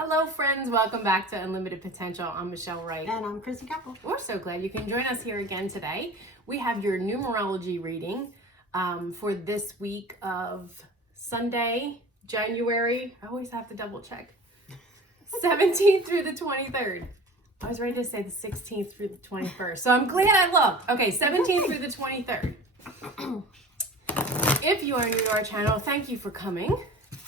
Hello friends, welcome back to Unlimited Potential. I'm Michelle Wright. And I'm Chrissy Capel. We're so glad you can join us here again today. We have your numerology reading for this week of Sunday, January. I always have to double check. 17th through the 23rd. I was ready to say the 16th through the 21st. So I'm glad I looked. Okay, 17th through the 23rd. If you are new to our channel, thank you for coming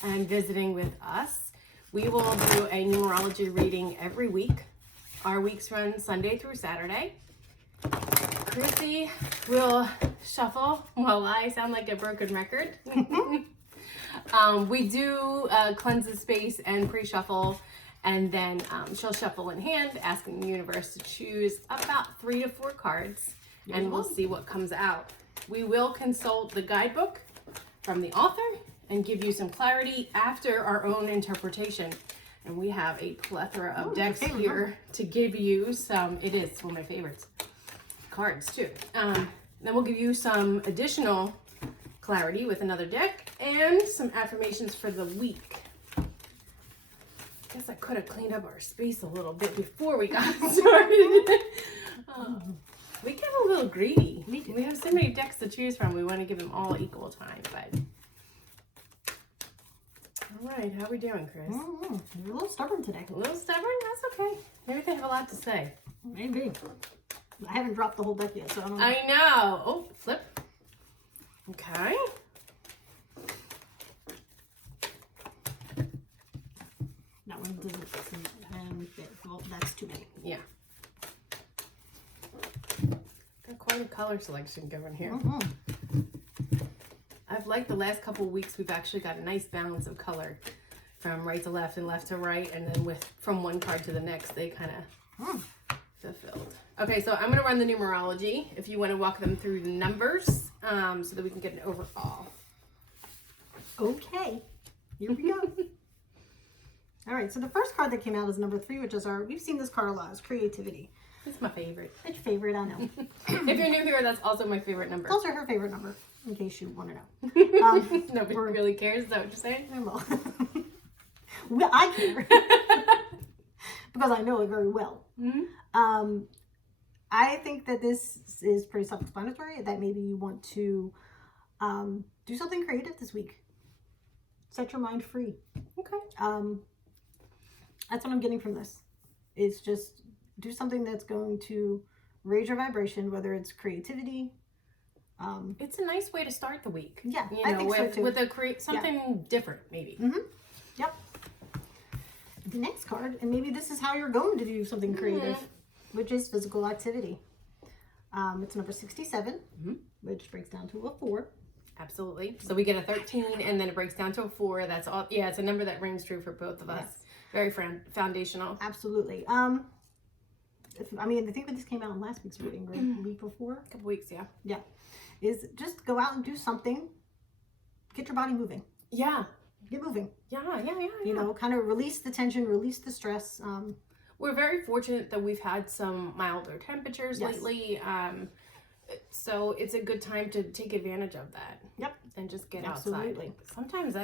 and visiting with us. We will do a numerology reading every week. Our weeks run Sunday through Saturday. Chrissy will shuffle while I sound like a broken record. We do cleanse the space and pre-shuffle, and then she'll shuffle in hand, asking the universe to choose about 3 to 4 cards, and we'll see what comes out. We will consult the guidebook from the author and give you some clarity after our own interpretation. And we have a plethora of decks here to give you some, it's one of my favorites, cards too. Then we'll give you some additional clarity with another deck and some affirmations for the week. I guess I could have cleaned up our space a little bit before we got started. We get a little greedy. We have so many decks to choose from. We want to give them all equal time, but all right, how are we doing, Chris? You're a little stubborn today. A little stubborn? That's okay. Maybe they have a lot to say. Maybe. I haven't dropped the whole deck yet, so I don't know. I know. Oh, flip. Okay. That one doesn't. Well, that's too many. Yeah. Got quite a color selection going here. I've liked the last couple of weeks. We've actually got a nice balance of color from right to left and left to right, and then from one card to the next, they kind of fulfilled. Okay, so I'm going to run the numerology if you want to walk them through the numbers so that we can get an overall. Okay, here we go. All right, so the first card that came out is number 3, which is we've seen this card a lot, is creativity. It's my favorite. It's your favorite, I know. If you're new here, that's also my favorite number. It's also her favorite number, in case you want to know. Nobody really cares, is that what you're saying? Well, I care. Because I know it very well. I think that this is pretty self-explanatory, that maybe you want to do something creative this week. Set your mind free. Okay. That's what I'm getting from this. It's just do something that's going to raise your vibration, whether it's creativity. It's a nice way to start the week. Yeah, I think so too. With something different, maybe. Yep. The next card, and maybe this is how you're going to do something creative, which is physical activity. It's number 67, which breaks down to a 4. Absolutely. So we get a 13, and then it breaks down to a 4. That's all. Yeah, it's a number that rings true for both of us. Yes. Very foundational. Absolutely. I mean, I think that this came out in last week's reading, right? The week before? A couple weeks, yeah. Yeah. Is just go out and do something. Get your body moving. Yeah. Get moving. Yeah. You know, kind of release the tension, release the stress. We're very fortunate that we've had some milder temperatures lately. So it's a good time to take advantage of that. Yep. And just get Absolutely. outside. Sometimes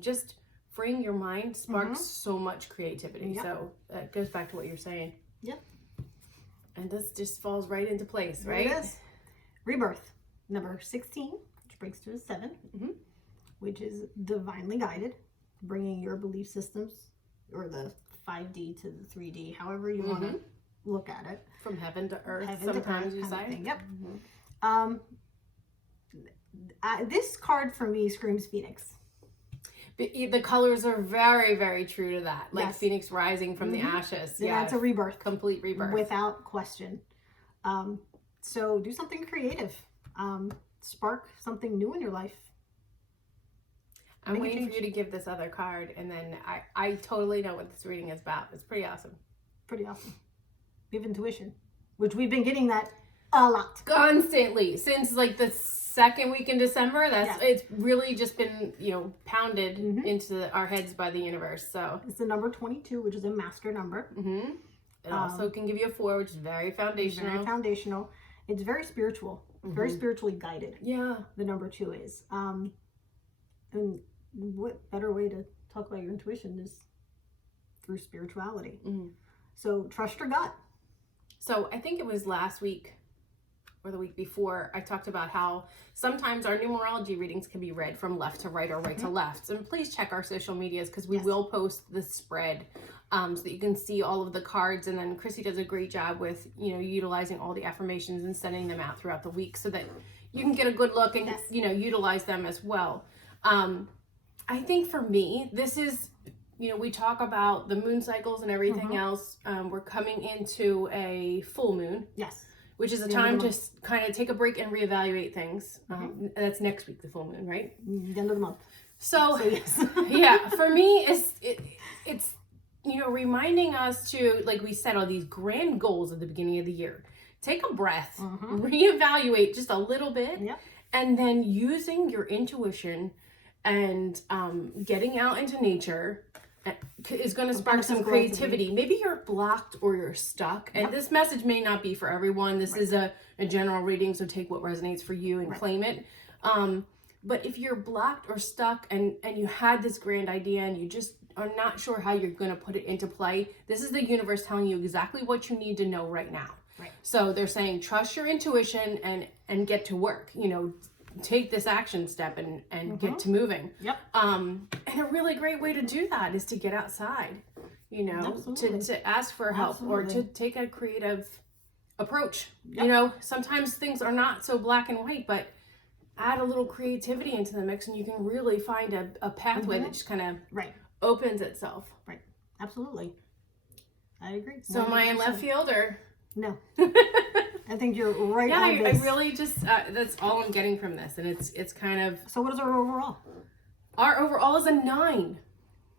just freeing your mind sparks so much creativity. Yep. So that goes back to what you're saying. Yep. And this just falls right into place, right? It is. Rebirth, number 16, which breaks to a 7, which is divinely guided, bringing your belief systems, or the 5D to the 3D, however you want to look at it. From heaven to earth, sometimes you say. Yep. This card for me screams Phoenix. The colors are very, very true to that. Like Phoenix rising from the ashes. Yeah, that's a rebirth. Complete rebirth. Without question. So do something creative. Spark something new in your live. I'm waiting for you to give this other card, and then I totally know what this reading is about. It's pretty awesome. Pretty awesome. We have intuition, which we've been getting that a lot. Constantly. Since like the second week in December, it's really just been, pounded into our heads by the universe. So it's the number 22, which is a master number. It also can give you a 4, which is very foundational. Very foundational. It's very spiritual. Very spiritually guided. Yeah. The number 2 is. And what better way to talk about your intuition is through spirituality. Mm-hmm. So trust your gut. So I think it was last week or the week before, I talked about how sometimes our numerology readings can be read from left to right or right to left. And please check our social medias because we will post the spread so that you can see all of the cards. And then Chrissy does a great job with, utilizing all the affirmations and sending them out throughout the week so that you can get a good look and, utilize them as well. I think for me, this is, we talk about the moon cycles and everything else. We're coming into a full moon. Yes. Which is a time to kind of take a break and reevaluate things. That's next week, the full moon, right? The end of the month. So yes. Yeah, for me, it's reminding us to, like we said, all these grand goals at the beginning of the year. Take a breath, reevaluate just a little bit, and then using your intuition and getting out into nature is going to spark some creativity. Maybe you're blocked or you're stuck, and this message may not be for everyone. This is a general reading, so take what resonates for you and claim it. But if you're blocked or stuck and you had this grand idea and you just are not sure how you're going to put it into play, this is the universe telling you exactly what you need to know right now. Right. So they're saying trust your intuition and get to work. Take this action step and get to moving. Yep. And a really great way to do that is to get outside, to ask for help or to take a creative approach. Sometimes things are not so black and white, but add a little creativity into the mix and you can really find a pathway that just kind of opens itself. Right. Absolutely. I agree. So am I in left field or? No. I think you're right on I this. really just, that's all I'm getting from this. And it's kind of... So what is our overall? Our overall is a 9.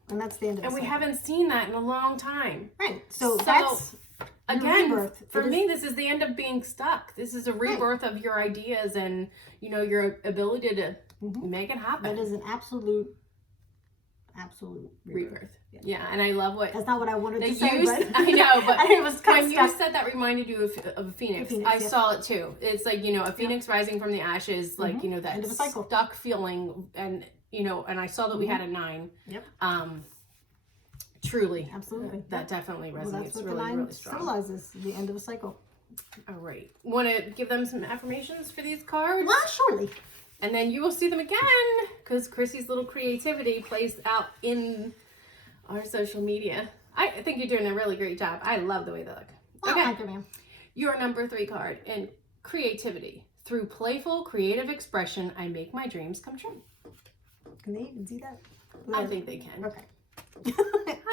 And that's the end of the And we haven't seen that in a long time. Right. So that's... Again, rebirth. For me, this is the end of being stuck. This is a rebirth of your ideas and, your ability to make it happen. That is an absolute rebirth. Yeah, and I love what... That's not what I wanted to say, but... I know, but it was when you said that reminded you of a phoenix. I saw it too. It's like, a phoenix rising from the ashes, like, that stuck feeling. And, and I saw that we had a 9. Yep. Truly. Absolutely. That definitely resonates that's what really, the 9 really strong. symbolizes, the end of a cycle. All right. Want to give them some affirmations for these cards? Well, surely. And then you will see them again because Chrissy's little creativity plays out in our social media. I think you're doing a really great job. I love the way they look. Okay. Thank you, ma'am. Your number 3 card in creativity. Through playful, creative expression, I make my dreams come true. Can they even see that? I think they can. Okay.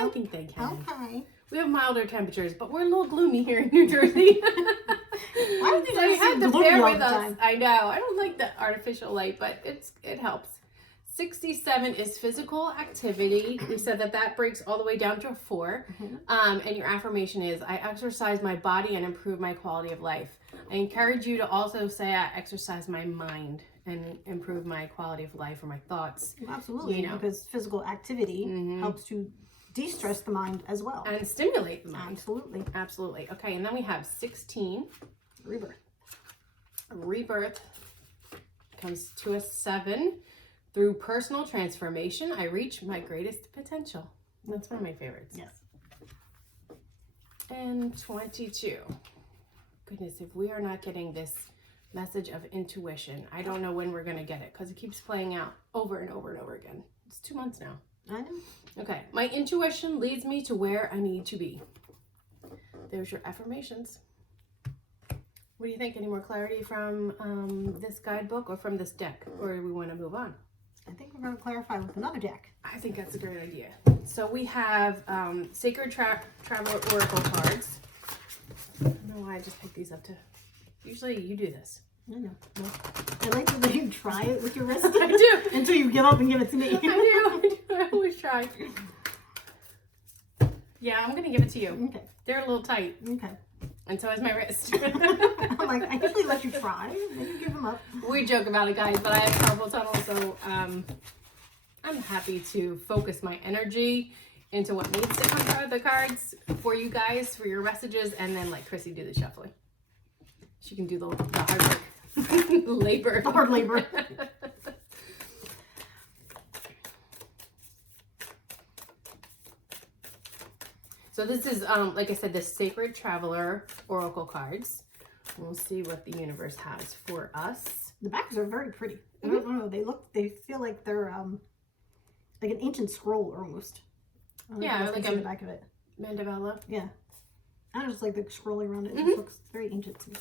I think they can. Okay. We have milder temperatures, but we're a little gloomy here in New Jersey. I think so you have to bear with us. Time. I know. I don't like the artificial light, but it helps. 67 is physical activity. We said that breaks all the way down to a 4. And your affirmation is, I exercise my body and improve my quality of life. I encourage you to also say, I exercise my mind and improve my quality of life or my thoughts. Absolutely, because physical activity helps to de-stress the mind as well. And stimulate the mind. Absolutely. Absolutely. Okay, and then we have 16. Rebirth. Rebirth comes to a 7. Through personal transformation, I reach my greatest potential. That's one of my favorites. Yes. And 22. Goodness, if we are not getting this message of intuition, I don't know when we're going to get it because it keeps playing out over and over and over again. It's 2 months now. I know. Okay. My intuition leads me to where I need to be. There's your affirmations. What do you think? Any more clarity from this guidebook or from this deck? Or do we want to move on? I think we're going to clarify with another deck. I think that's a great idea. So we have Sacred Traveler Oracle cards. I don't know why I just picked these up to... Usually you do this. I know. I like the way you try it with your wrist. I do. Until you get up and give it to me. I do. I always try. Yeah, I'm going to give it to you. Okay. They're a little tight. Okay. And so is my wrist. I'm like, I usually let you try. Then you give them up. We joke about it, guys, but I have carpal tunnel, so I'm happy to focus my energy into what needs to come out of the cards for you guys, for your messages, and then let Chrissy do the shuffling. She can do the hard work. Labor. Hard labor. So this is, like I said, the Sacred Traveler Oracle cards. We'll see what the universe has for us. The backs are very pretty. I don't know. They feel like they're like an ancient scroll almost. Yeah, like the back of it. Mandevilla. Yeah. I just like the scrolling around it. It looks very ancient to me.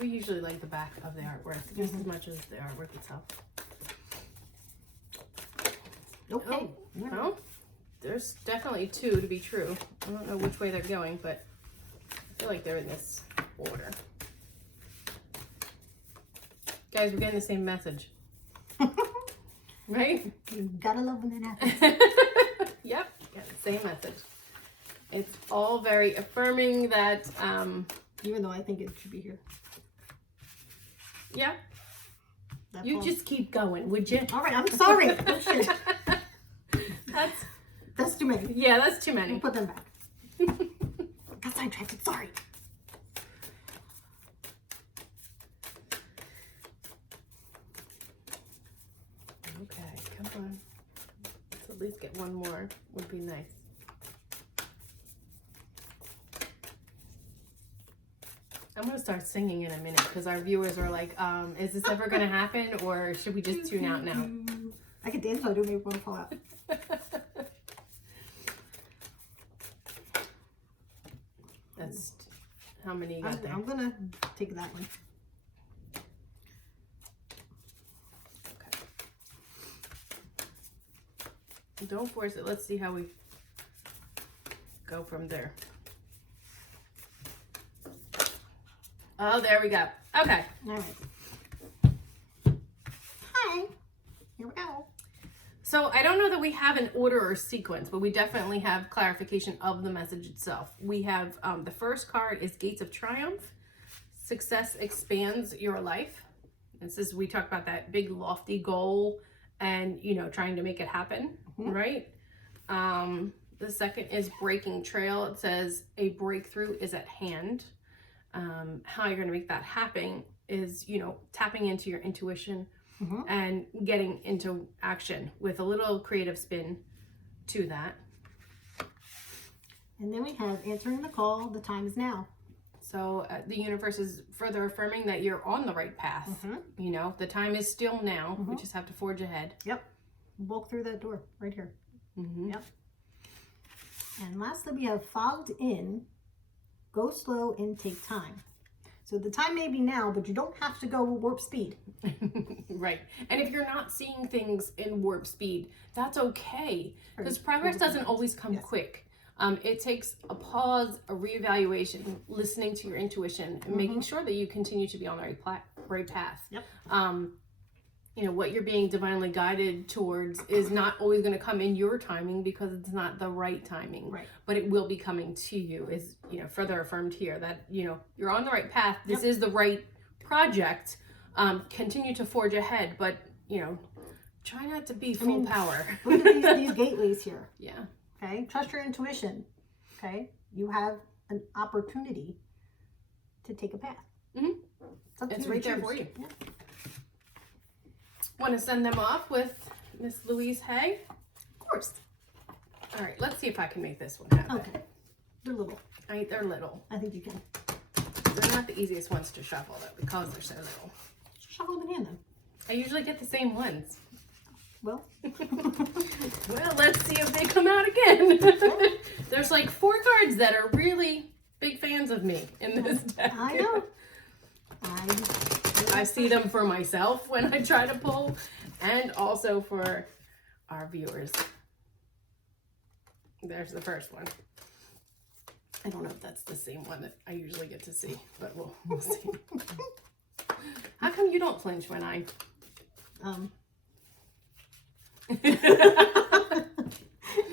We usually like the back of the artwork just as much as the artwork itself. Okay. Oh, well, there's definitely two to be true. I don't know which way they're going, but I feel like they're in this order. Guys, we're getting the same message. Right? You gotta love when that happens. Yep, got the same message. It's all very affirming that, even though I think it should be here. yeah, That you falls. just keep going, would you? All right, I'm sorry. Oh, shit. That's too many. Yeah, that's too We'll many. put them back. Got sidetracked. Sorry. Okay, come on. Let's at least get one more. Would be nice. I'm gonna start singing in a minute because our viewers are like, is this ever gonna happen or should we just tune out now? I could dance, so I do make one fall out. That's how many you got there. I'm gonna take that one. Okay. Don't force it. Let's see how we go from there. Oh, there we go. Okay. All right. Hi. Here we go. So I don't know that we have an order or sequence, but we definitely have clarification of the message itself. We have the first card is Gates of Triumph. Success expands your life. This is, we talked about that big lofty goal and, you know, trying to make it happen, right? The second is Breaking Trail. It says a breakthrough is at hand. How you're going to make that happen is, you know, tapping into your intuition and getting into action with a little creative spin to that. And then we have answering the call. The time is now. So the universe is further affirming that you're on the right path. You know, the time is still now. We just have to forge ahead. Yep. Walk through that door right here. Yep. And lastly, we have fogged in. Go slow and take time. So the time may be now, but you don't have to go warp speed. Right. And if you're not seeing things in warp speed, that's okay. Because progress doesn't always come quick. It takes a pause, a reevaluation, listening to your intuition, and making sure that you continue to be on the right path. Yep. You know, what you're being divinely guided towards is not always going to come in your timing because it's not the right timing. Right. But it will be coming to you, is, you know, further affirmed here that, you know, you're on the right path. This is the right project. Continue to forge ahead, but, you know, try not to be full power. Look at these gateways here. Yeah. Okay. Trust your intuition. Okay. You have an opportunity to take a path. It's right there for you. Yeah. Want to send them off with Miss Louise Hay? Of course. All right, let's see if I can make this one happen. Okay. They're little. They're little. I think you can. They're not the easiest ones to shuffle though because they're so little. Shuffle them in hand them. I usually get the same ones. Well. Well, let's see if they come out again. There's like 4 cards that are really big fans of me in this deck. I know. I see them for myself when I try to pull, and also for our viewers. There's the first one. I don't know if that's the same one that I usually get to see, but we'll see. How come you don't flinch when I...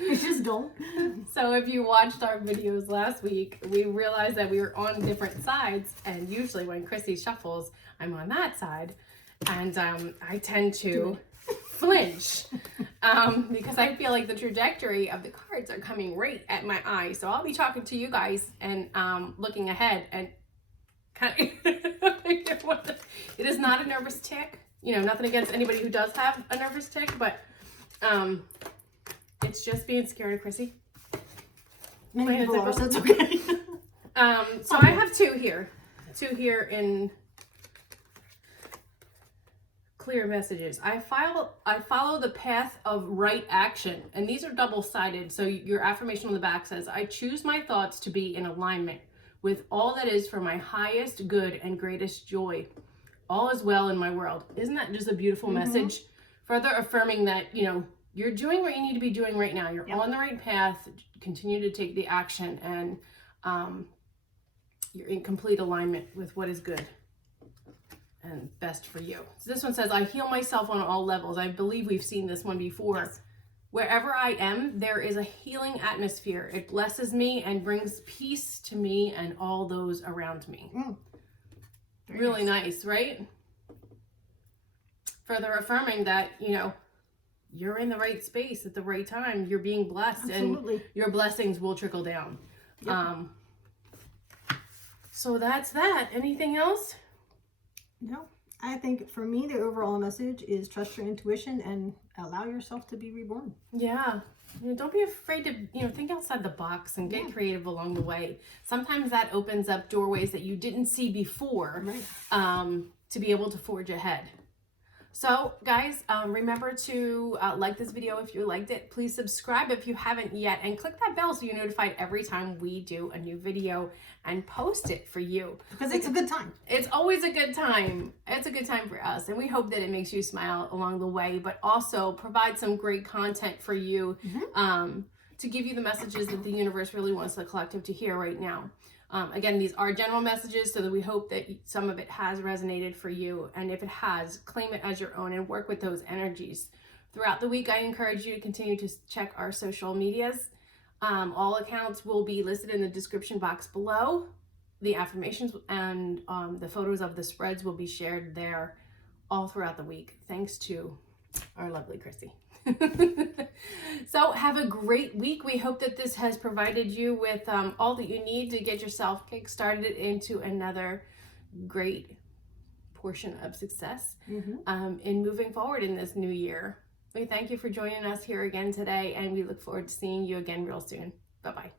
You just don't. So if you watched our videos last week, we realized that we were on different sides, and usually when Chrissy shuffles, I'm on that side, and I tend to flinch because I feel like the trajectory of the cards are coming right at my eye. So I'll be talking to you guys and looking ahead and kind of it is not a nervous tick. You know, nothing against anybody who does have a nervous tick, but It's just being scared of Chrissy. Many Plain and people are, so simple. it's okay. So I have two here in clear messages. I follow the path of right action, and these are double-sided. So your affirmation on the back says, I choose my thoughts to be in alignment with all that is for my highest good and greatest joy. All is well in my world. Isn't that just a beautiful message? Further affirming that, you know, you're doing what you need to be doing right now. You're on the right path. Continue to take the action, and you're in complete alignment with what is good and best for you. So this one says, I heal myself on all levels. I believe we've seen this one before. Yes. Wherever I am, there is a healing atmosphere. It blesses me and brings peace to me and all those around me. Really nice, right? Further affirming that, you know, you're in the right space at the right time. You're being blessed. Absolutely. And your blessings will trickle down. Yep. So that's that. Anything else? No. I think for me, the overall message is trust your intuition and allow yourself to be reborn. Yeah. You know, don't be afraid to, you know, think outside the box and get creative along the way. Sometimes that opens up doorways that you didn't see before, to be able to forge ahead. So guys, remember to like this video if you liked it. Please subscribe if you haven't yet, and click that bell so you're notified every time we do a new video and post it for you. Because it's a good time. It's always a good time. It's a good time for us, and we hope that it makes you smile along the way, but also provide some great content for you to give you the messages that the universe really wants the collective to hear right now. Again, these are general messages, so that we hope that some of it has resonated for you. And if it has, claim it as your own and work with those energies. Throughout the week, I encourage you to continue to check our social medias. All accounts will be listed in the description box below. The affirmations and the photos of the spreads will be shared there all throughout the week, thanks to our lovely Chrissy. So have a great week. We hope that this has provided you with all that you need to get yourself kick-started into another great portion of success in moving forward in this new year. We thank you for joining us here again today, and we look forward to seeing you again real soon. Bye-bye.